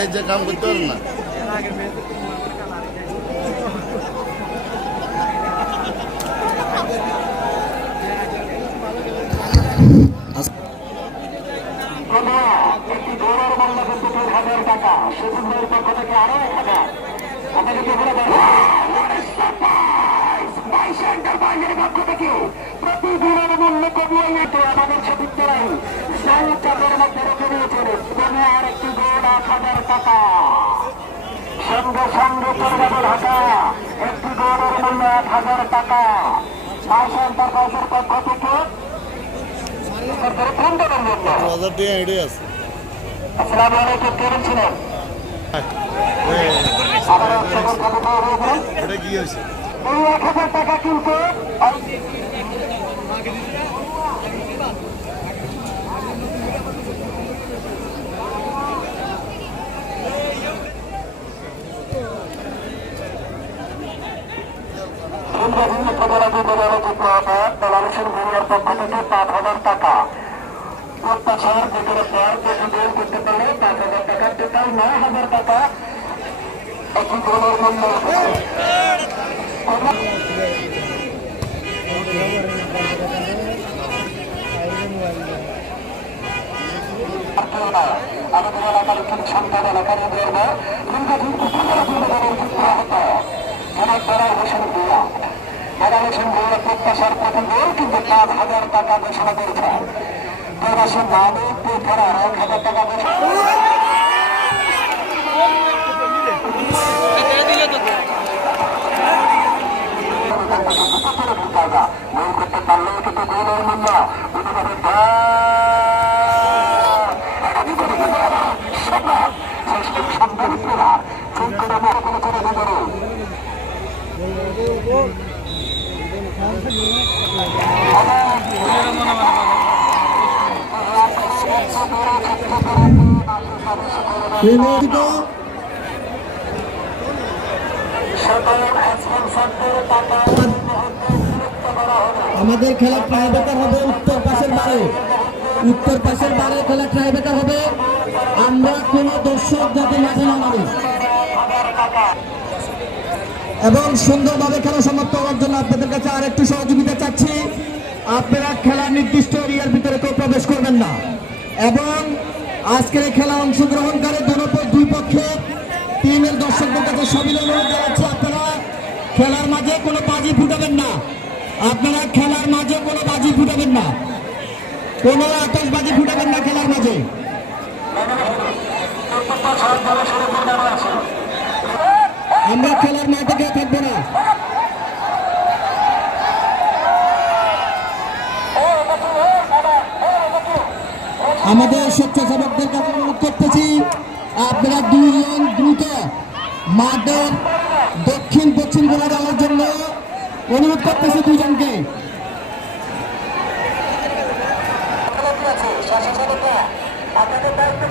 এই যে কাম করতে পারেন না। একটি গৌরব মূল্য কিন্তু 2,000 টাকা, সুন্দর পক্ষ থেকে আরো 1,000 আপনাকে তো বলে বাইরের পক্ষ থেকে প্রতি গৌরব মূল্য কমিয়ে নিতে আমাদের সতীর্থরাই চাপের মধ্যে রেখে দিয়েছেন। কমে আর একটি গৌর 1,000 টাকা, সঙ্গে সঙ্গে পরিবারের হাঁটা একটি গৌরের মূল্য 1,000 টাকা। মাস এন্টারপ্রাইজের পক্ষ থেকে আসসালামু আলাইকুম, কেমন ছিলেন? এটা কি হয়েছে? 1,000 টাকা কিন্তু পক্ষ থেকে 5,000 টাকা। প্রত্যাশার ভিতরে পর গোল করতে পারলে 5,000 টাকা, টোটাল 9,000 টাকা একটি গোলের মূল্য। আমাদের এলাকার একটি সন্তান এলাকার প্রত্যাশার প্রতি গোল কিন্তু 5,000 টাকা ঘোষণা করেছে। প্রবাসী নামে ছাড়া 1,000 টাকা ঘোষণা গোল করতে পারলেও কিন্তু গোলের মূল্য আমাদের খেলা ট্রাইবেকার হবে উত্তর পাশের বারে খেলা ট্রাইবেকার হবে। আমরা কোন দর্শক যাতে মাঠে নামাবে এবং সুন্দরভাবে খেলা সমাপ্ত হওয়ার জন্য আপনাদের কাছে আর একটু সহযোগিতা চাচ্ছি। আপনারা খেলার নির্দিষ্ট এরিয়ার ভিতরে কেউ প্রবেশ করবেন না এবং আজকের খেলা অংশগ্রহণকারী দুই পক্ষে টিমের দর্শকদের কাছে সবিনয় অনুরোধ জানাচ্ছি, আপনারা খেলার মাঝে কোনো বাজি ফুটাবেন না। আপনারা খেলার মাঝে কোনো বাজি ফুটাবেন না, কোনো আতশবাজি ফুটাবেন না খেলার মাঝে। আমরা খেলার মাঠে গিয়ে থাকবো না। আমাদের স্বেচ্ছাসেবকদের কাছে অনুরোধ করতেছি, আপনারা 2 জন দ্রুত মাঠের দক্ষিণ পশ্চিম কোণে যাওয়ার জন্য অনুরোধ করতেছি 2 জনকে। আপনাদের দায়িত্ব